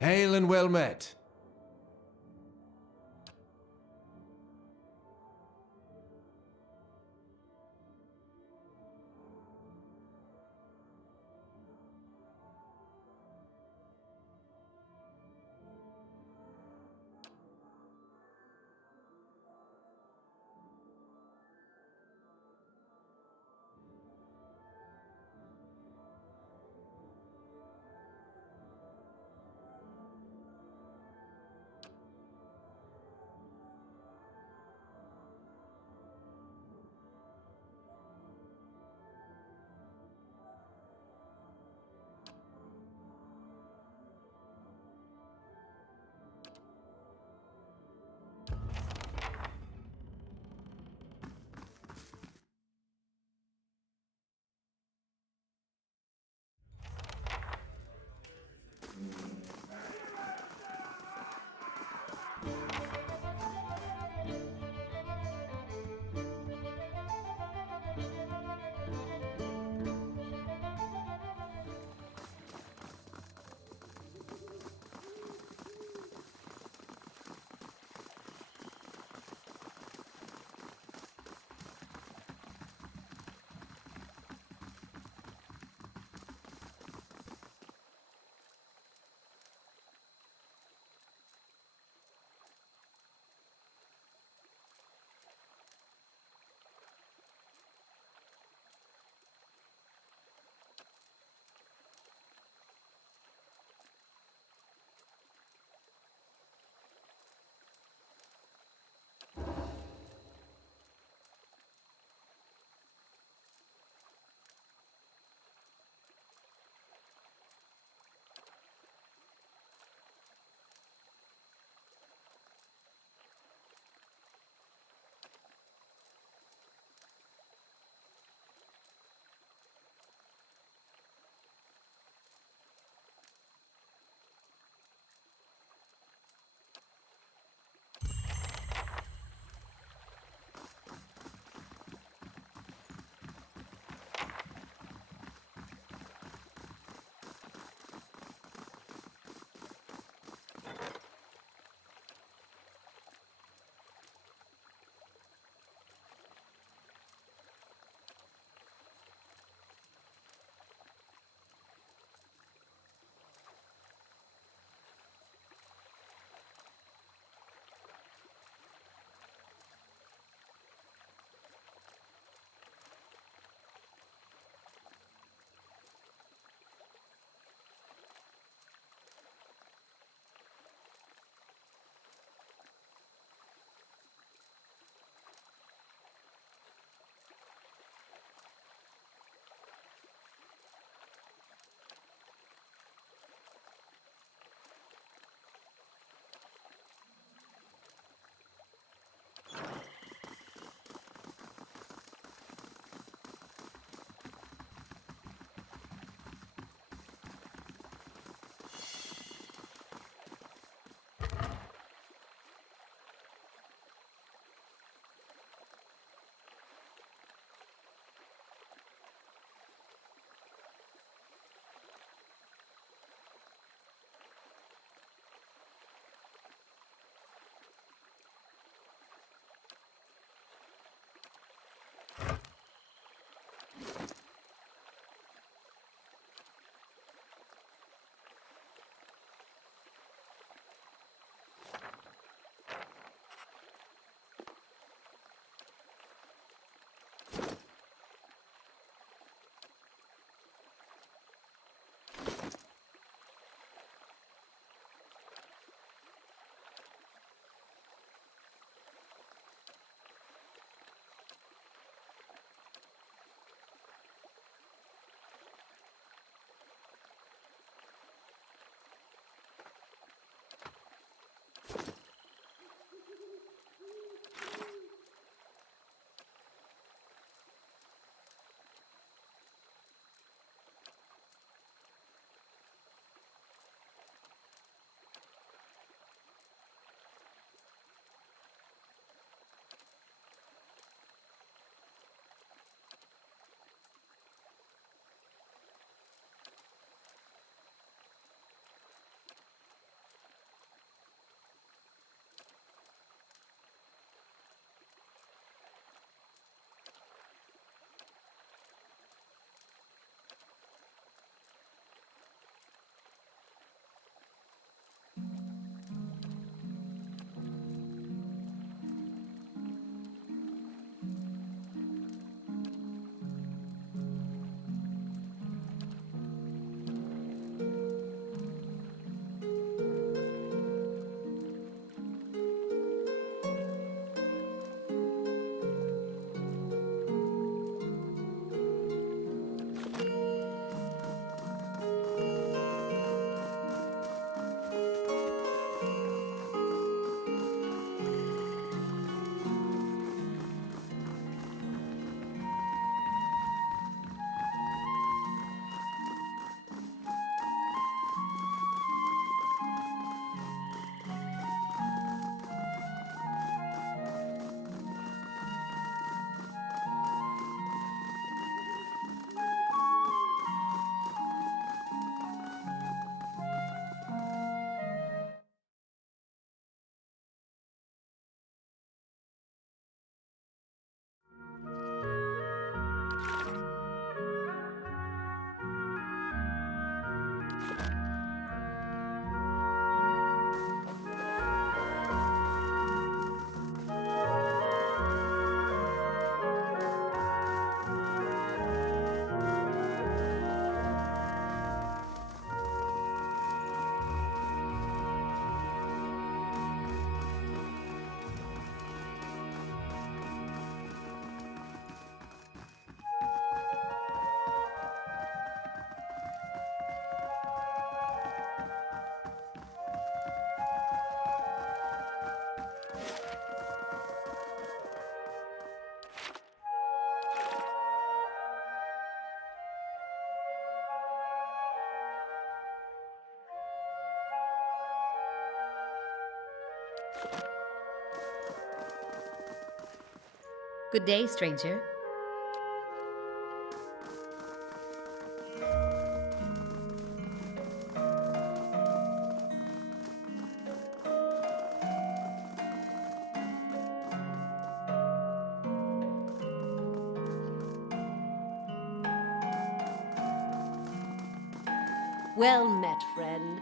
Hail and well met. Good day, stranger. Well met, friend.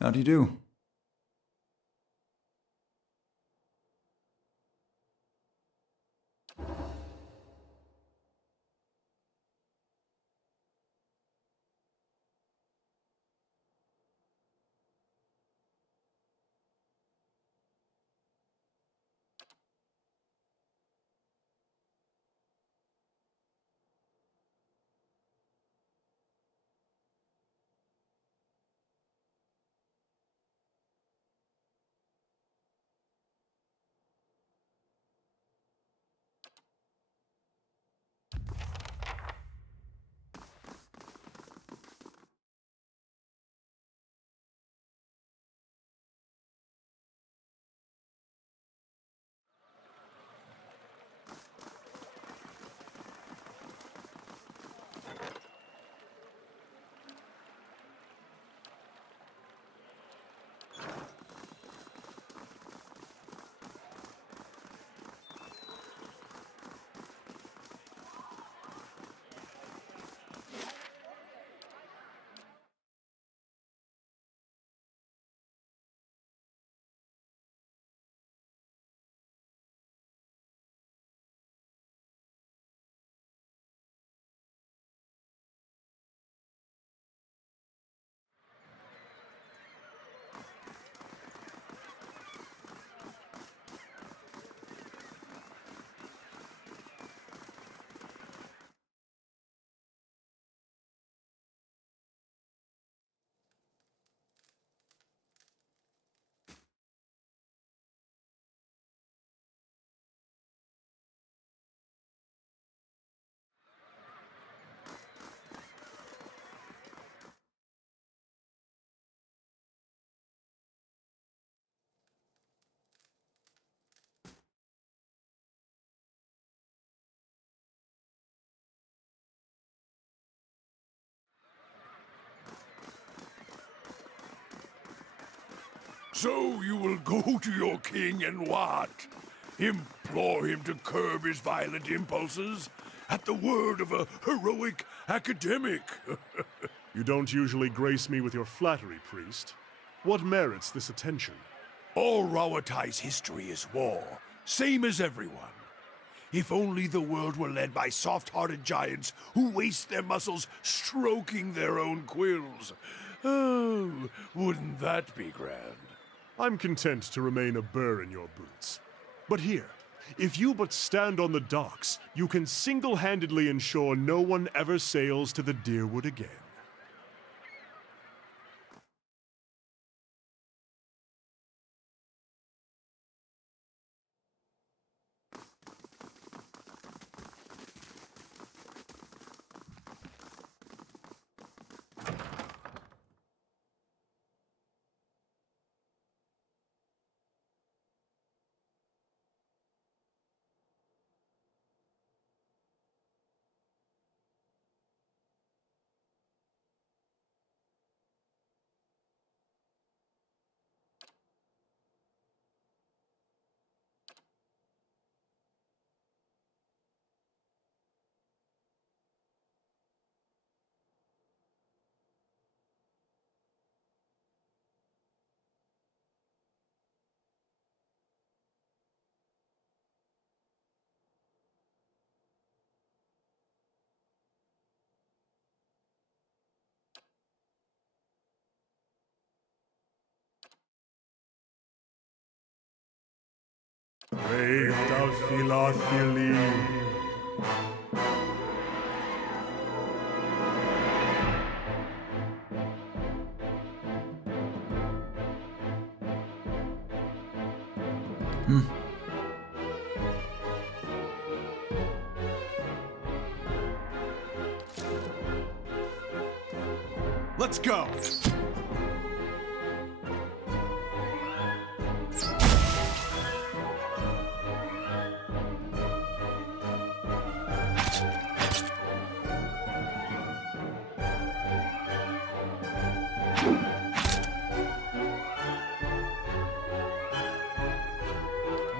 How do you do? So you will go to your king and what? Implore him to curb his violent impulses? At the word of a heroic academic? You don't usually grace me with your flattery, priest. What merits this attention? All Rawatai's history is war, same as everyone. If only the world were led by soft-hearted giants who waste their muscles stroking their own quills. Oh, wouldn't that be grand? I'm content to remain a burr in your boots. But here, if you but stand on the docks, you can single-handedly ensure no one ever sails to the Deerwood again. Reich da Philothili. Let's go!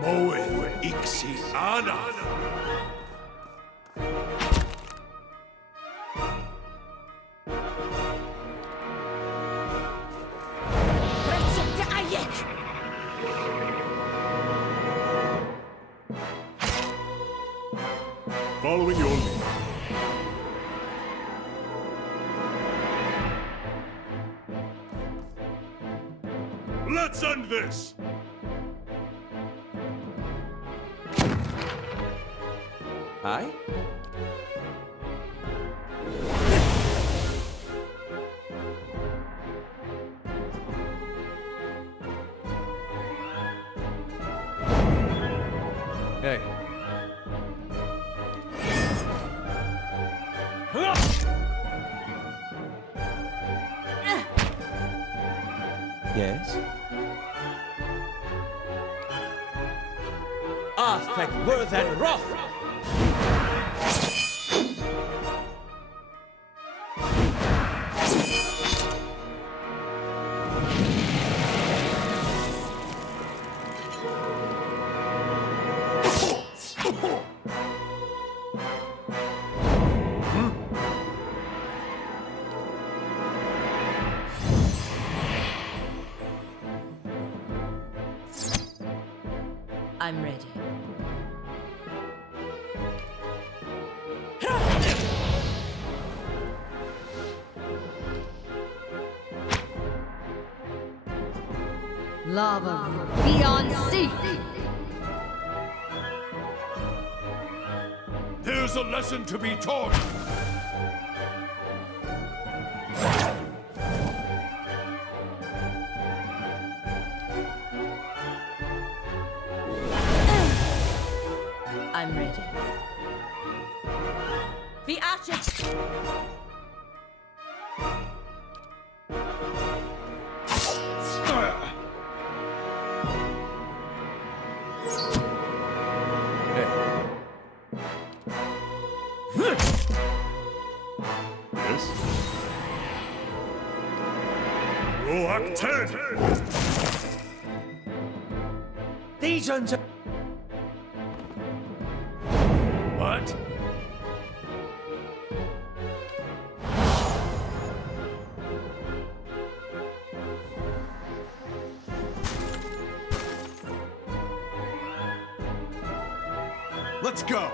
Moeth Ixiana! Following your lead. Let's end this! Hi? Hey. Yes? Aspect worth and wrath! I'm ready. Lava beyond sea. There's a lesson to be taught! I'm ready. The archers! Yes? Roak 10! Legions! What? Let's go!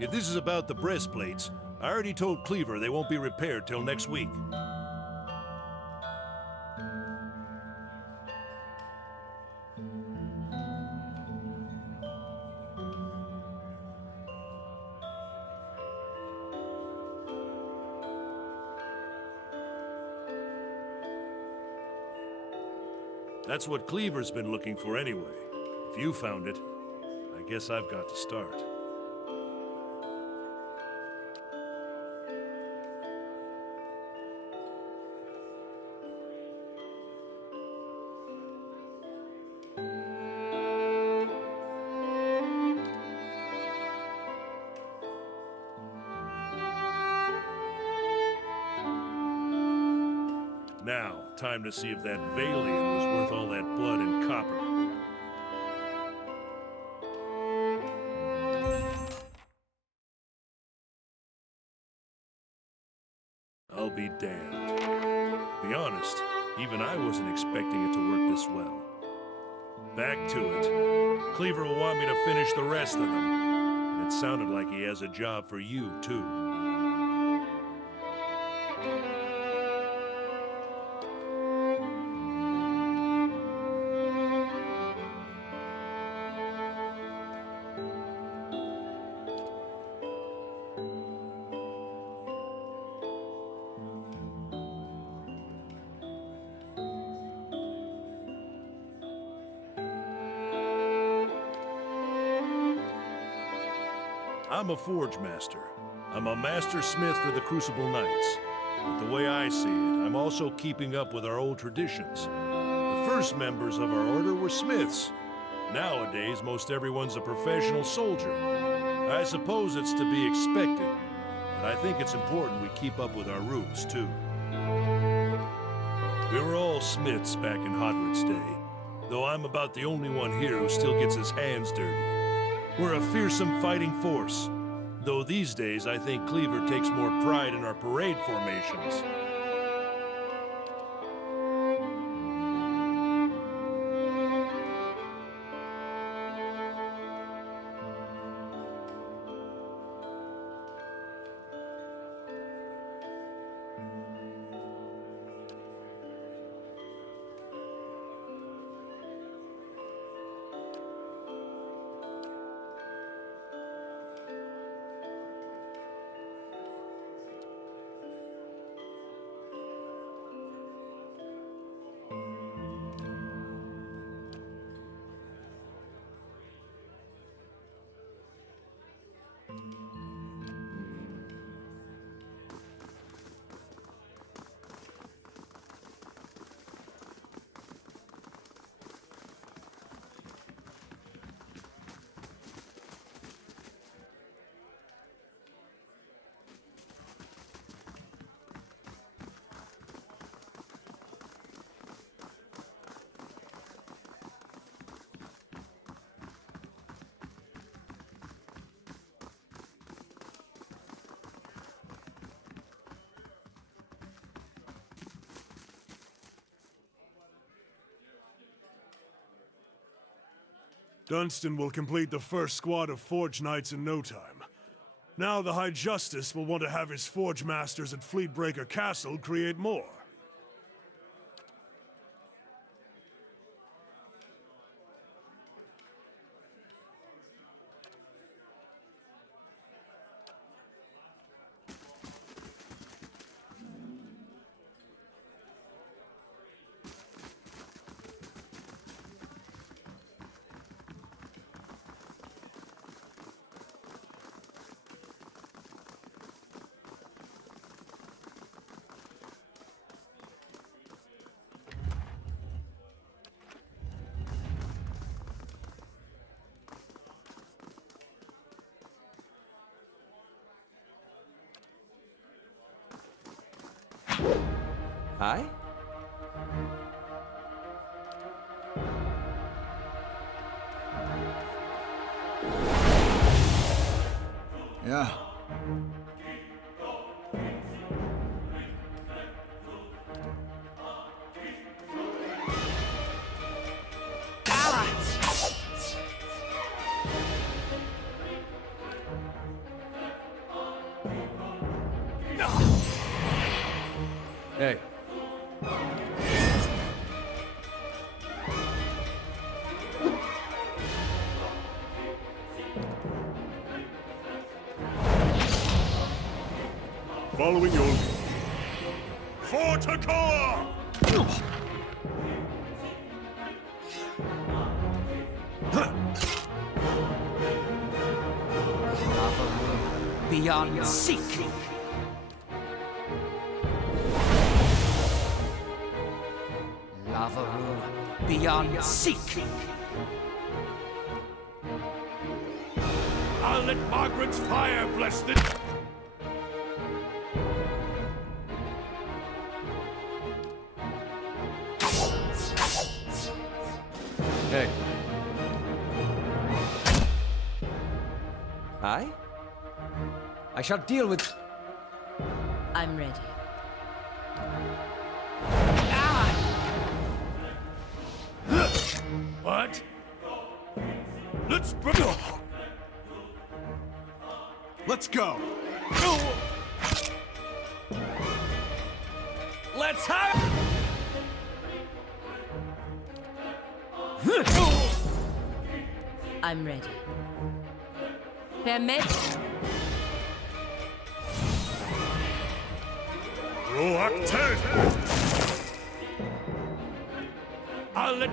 If this is about the breastplates, I already told Cleaver they won't be repaired till next week. That's what Cleaver's been looking for anyway. If you found it, I guess I've got to start. Now, time to see if that Valian was worth all that blood and copper. I'll be damned. To be honest, even I wasn't expecting it to work this well. Back to it. Cleaver will want me to finish the rest of them. And it sounded like he has a job for you, too. I'm a forge master. I'm a master smith for the Crucible Knights. But the way I see it, I'm also keeping up with our old traditions. The first members of our order were smiths. Nowadays, most everyone's a professional soldier. I suppose it's to be expected, but I think it's important we keep up with our roots, too. We were all smiths back in Hodred's day, though I'm about the only one here who still gets his hands dirty. We're a fearsome fighting force, though these days I think Cleaver takes more pride in our parade formations. Dunstan will complete the first squad of Forge Knights in no time. Now the High Justice will want to have his Forge Masters at Fleetbreaker Castle create more. Hi? Yeah. following your lead. For Takoa! Beyond seek. Lavaru beyond seek. I'll let Margaret's fire bless the... Hey. Aye? I shall deal with... I'm ready. What? Let's... Let's go. Let's have... I'm ready. Permit. Roak 10! I'll let...